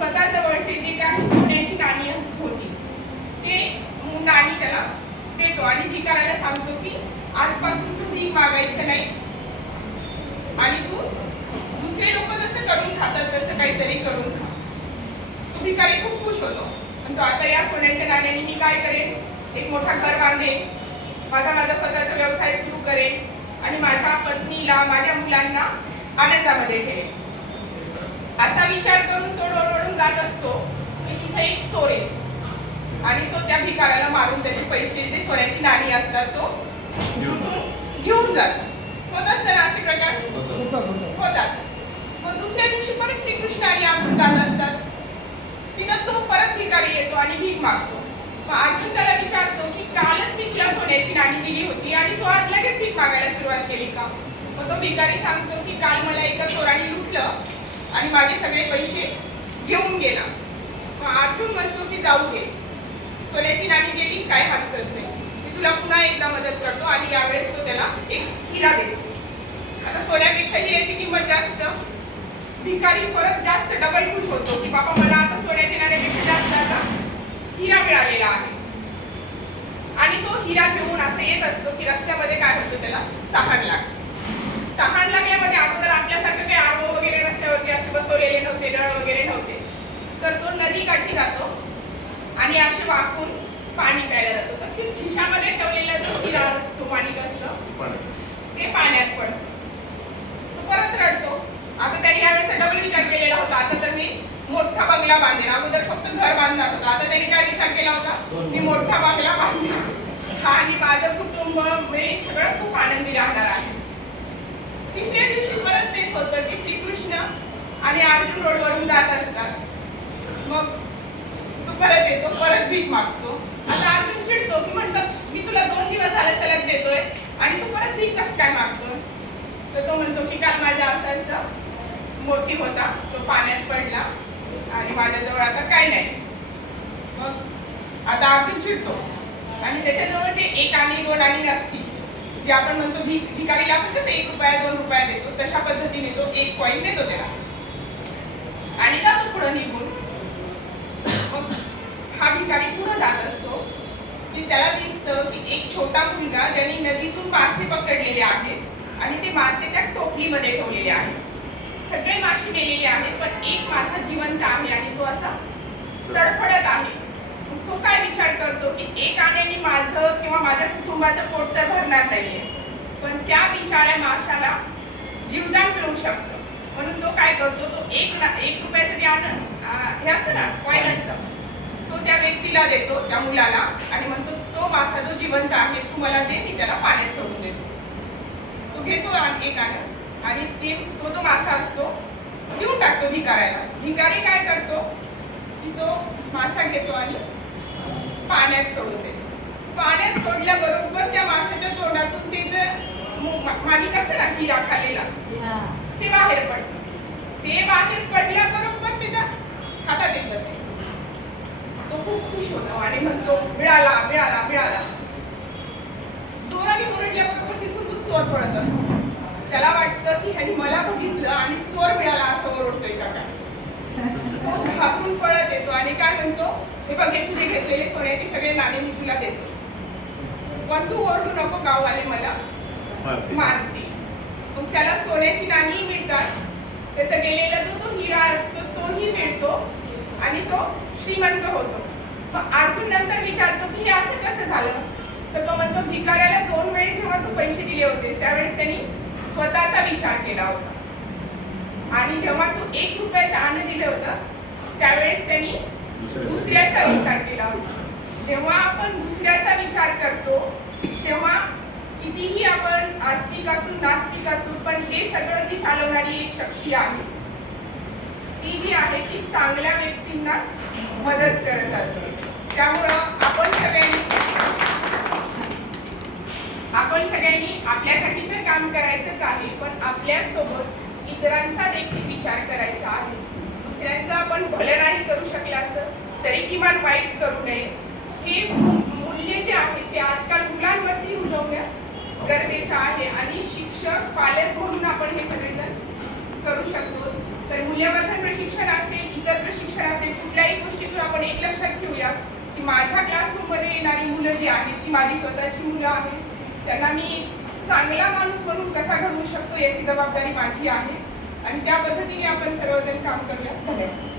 स्वतः जवळचे जे काही सोन्याची नाणी होती ते नाणी त्याला देतो. आणि भिकाऱ्याला सांगतो की आजपासून तू भीक मागायचं नाही. आणि तू दुसरे लोक जसं करून खातात तसं काहीतरी करून खा. तो भिकारी खूप खुश होतो. पण तो आता या सोन्याच्या नाण्याने मी काय करेन? एक मोठा घर बांधेन. माझा माझा स्वतःचा व्यवसाय सुरू करेन. आणि माझ्या पत्नीला माझ्या मुलांना आनंदामध्ये ठेवेन. असा विचार करून तो जात असतो की तिथे एक चोर येतो. आणि तो त्या भिकाऱ्याला मारून त्याचे पैसे जे सोन्याची नाणी असतात तो लुटून घेऊन जातो. होत असतं ना असे प्रकार? होतात. मग दुसऱ्या दिवशी परत श्रीकृष्ण आणि अर्जुन जात असतात. तिथं तो परत भिकारी येतो आणि भीक मागतो. मग अर्जुन त्याला विचारतो की कालच मी तुला सोन्याची नाणी दिली होती आणि तू आज लगेच भीक मागायला सुरुवात केली का? मग तो भिकारी सांगतो की काल मला एका चोराने लुटलं आणि माझे सगळे पैसे घेऊन गेला. मग आठवून म्हणतो की जाऊ दे. सोन्याची नाणी गेली काय हरकत नाही. मी तुला पुन्हा एकदा मदत करतो आणि यावेळेस तो त्याला एक हिरा देतो. आता सोन्यापेक्षा हिऱ्याची किंमत जास्त. भिकारी परत जास्त डबल खुश होतो. की बाबा मला आता सोन्याच्या नाण्यापेक्षा जास्त आता हिरा मिळालेला आहे. आणि तो हिरा घेऊन असं येत असतो की रस्त्यामध्ये काय होतं त्याला? तहान लागते. तहान लागल्यामध्ये अगोदर आपल्यासारखं काही आरो वगैरे रस्त्यावरती असे बसवलेले नव्हते नळ वगैरे नव्हते. तर तो नदी काठी जातो आणि असे वाकून पाणी प्यायला जातो. तर खिशामध्ये ठेवलेला जो हिरा असतो माणिक असतं ते पाण्यात पडतं. तो परत रडतो. आता त्यांनी यावेळेस डबल विचार केलेला होता. आता तर मी मोठा बंगला बांधेन. अगोदर फक्त घर बांधणार होता. आता त्यांनी काय विचार केला होता? मी मोठा बंगला बांधेन हा आणि माझं कुटुंब मी सगळं खूप आनंदी राहणार आहे. तिसऱ्या दिवशी परत तेच होतं की श्रीकृष्ण आणि अर्जुन रोडवरून जात असतात. मग तो परत येतो परत भीक मागतो. आता अर्जुन चिडतो की म्हणतो मी तुला दोन दिवस झाले सलग देतोय आणि तू परत भीक कसं काय मागतोय? तर तो म्हणतो की काल माझा असं असं मोठी होता तो पाण्यात पडला आणि माझ्याजवळ आता काय नाही. मग आता अर्जुन चिडतो. आणि त्याच्याजवळ जे एक आणि दोन आणि असतील जे आपण म्हणतो भीक भिकारीला आपण कसं एक रुपया दोन रुपया देतो तशा पद्धतीने तो एक कॉईन देतो त्याला. आणि जातो पुढं निघून. ठिकाणी पुढं जात असतो की त्याला दिसतं की एक छोटा मुलगा ज्याने नदीतून मासे पकडलेले आहेत आणि ते मासे त्या टोपलीमध्ये ठेवलेले आहेत. सगळे मासे मेलेले आहेत पण एक मासा जिवंत आहे आणि तो असा तडफडत आहे. तो काय विचार करतो की एक आण्याने माझं किंवा माझ्या कुटुंबाचं पोट तर भरणार नाहीये पण त्या बिचाऱ्या माशाला जीवदान मिळू शकतं. म्हणून तो काय करतो तो एक ना एक रुपयाचं जे आण हे असतं ना कॉईन असतं. तो त्या व्यक्तीला देतो त्या मुलाला आणि म्हणतो तो मासा जो जिवंत आहे तू मला दे मी त्याला पाण्यात सोडून देतो. तो घेतो एक आण आणि ते तो जो मासा असतो देऊन टाकतो भिकाऱ्याला. भिकारी काय करतो? की तो मासा घेतो आणि पाण्यात सोडून देतो. पाण्यात सोडल्याबरोबर त्या माशाच्या तोंडातून ते जे माणिक असतं ना हिरा खालेला ते बाहेर पडतं. ते बाहेर पडल्याबरोबर त्याच्या हातात येतं ते तो खूप खुश होतो आणि म्हणतो मिळाला मिळाला मिळाला. चोराने ओरडल्याबरोबर तिथून तो चोर पळत असतो. त्याला वाटतं की ह्यानी मला बघितलं आणि चोर मिळाला असं ओरडतोय का काय तो घाबरून पळत येतो आणि काय म्हणतो हे बघ तुझे घेतलेले सोन्याचे सगळे नाणे मी तुला देतो. पण तू ओरडू नको गाववाले मला. मारते. मग त्याला सोन्याची नाणी मिळतात त्याचा गेलेला जो तो हिरा असतो तोही मिळतो आणि तो श्रीमंत होतो मग अर्जुन नंतर विचारतो की हे असं कसं झालं तर तो भिकाऱ्याला दोन वेळेस जेव्हा तू पैसे दिले होते त्यावेळेस त्यांनी स्वतःचा विचार केला होता. आणि जेव्हा तू एक रुपयाचं अन्न दिलं होतं त्यावेळेस त्यांनी दुसऱ्याचा विचार केला होता. जेव्हा आपण दुसऱ्याचा विचार करतो तेव्हा कितीही आपण आस्तिक असू नास्तिक असू पण हे सगळं जी चालवणारी एक शक्ती आहे ती जी आहे ती चांगल्या व्यक्तींनाच मदत करत असते. त्यामुळं आपण सगळ्यांनी आपण सगळ्यांनी आपल्यासाठी तर काम करायचंच आहे पण आपल्यासोबत इतरांचा देखील विचार करायचा आहे. दुसऱ्यांचं आपण भलं नाही करू शकलं असं तरी किमान वाईट करू नये. हे मूल्य जे आहे ते आजकाल मुलांवरती रुजवणं गरजेचं आहे आणि शिक्षक पालक म्हणून आपण हे सगळेजण करू शकतो. तर मूल्यवर्धन प्रशिक्षण असेल इतर प्रशिक्षण असेल कुठल्याही गोष्टीतून आपण एक लक्षात ठेवूया की माझ्या क्लासरूममध्ये येणारी मुलं जी आहेत ती माझी स्वतःची मुलं आहेत. त्यांना मी चांगला माणूस म्हणून कसा घडवू शकतो याची जबाबदारी माझी आहे. आणि त्या पद्धतीने आपण सर्वजण काम करूया धन्यवाद.